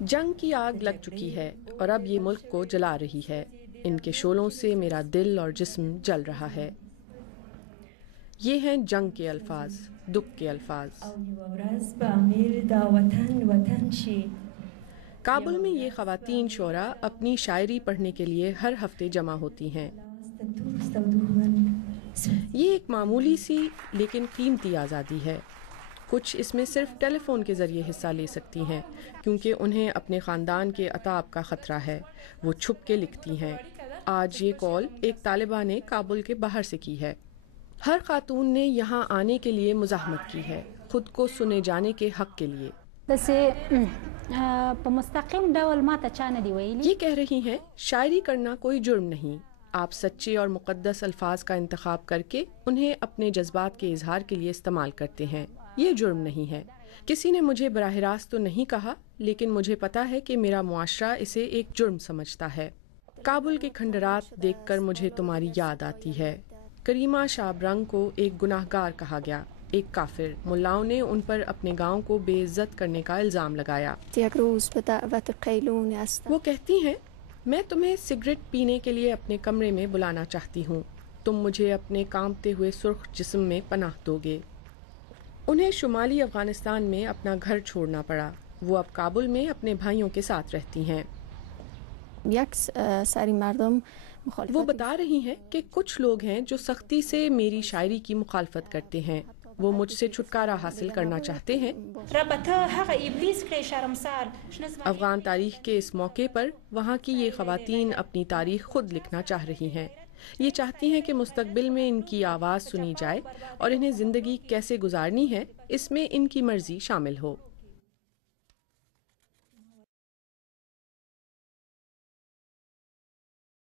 جنگ کی آگ لگ چکی ہے اور اب یہ ملک کو جلا رہی ہے. ان کے شعلوں سے میرا دل اور جسم جل رہا ہے. یہ ہیں جنگ کے الفاظ، دکھ کے الفاظ. کابل میں یہ خواتین شعراء اپنی شاعری پڑھنے کے لیے ہر ہفتے جمع ہوتی ہیں. یہ ایک معمولی سی لیکن قیمتی آزادی ہے. کچھ اس میں صرف ٹیلی فون کے ذریعے حصہ لے سکتی ہیں کیونکہ انہیں اپنے خاندان کے عتاب کا خطرہ ہے. وہ چھپ کے لکھتی ہیں. آج یہ کال ایک طالبہ نے کابل کے باہر سے کی ہے. ہر خاتون نے یہاں آنے کے لیے مزاحمت کی ہے، خود کو سنے جانے کے حق کے لیے. یہ کہہ رہی ہیں شاعری کرنا کوئی جرم نہیں. آپ سچے اور مقدس الفاظ کا انتخاب کر کے انہیں اپنے جذبات کے اظہار کے لیے استعمال کرتے ہیں. یہ جرم نہیں ہے. کسی نے مجھے براہ راست تو نہیں کہا، لیکن مجھے پتا ہے کہ میرا معاشرہ اسے ایک جرم سمجھتا ہے. کابل کے کھنڈرات دیکھ کر مجھے تمہاری یاد آتی ہے. کریمہ شابرنگ کو ایک گناہ گار کہا گیا، ایک کافر. ملاؤں نے ان پر اپنے گاؤں کو بے عزت کرنے کا الزام لگایا. وہ کہتی ہیں میں تمہیں سگریٹ پینے کے لیے اپنے کمرے میں بلانا چاہتی ہوں. تم مجھے اپنے کانپتے ہوئے سرخ جسم میں پناہ دو گے. انہیں شمالی افغانستان میں اپنا گھر چھوڑنا پڑا. وہ اب کابل میں اپنے بھائیوں کے ساتھ رہتی ہیں. وہ بتا رہی ہیں کہ کچھ لوگ ہیں جو سختی سے میری شاعری کی مخالفت کرتے ہیں. وہ مجھ سے چھٹکارا حاصل کرنا چاہتے ہیں. افغان تاریخ کے اس موقع پر وہاں کی یہ خواتین اپنی تاریخ خود لکھنا چاہ رہی ہیں. یہ چاہتی ہیں کہ مستقبل میں ان کی آواز سنی جائے اور انہیں زندگی کیسے گزارنی ہے اس میں ان کی مرضی شامل ہو.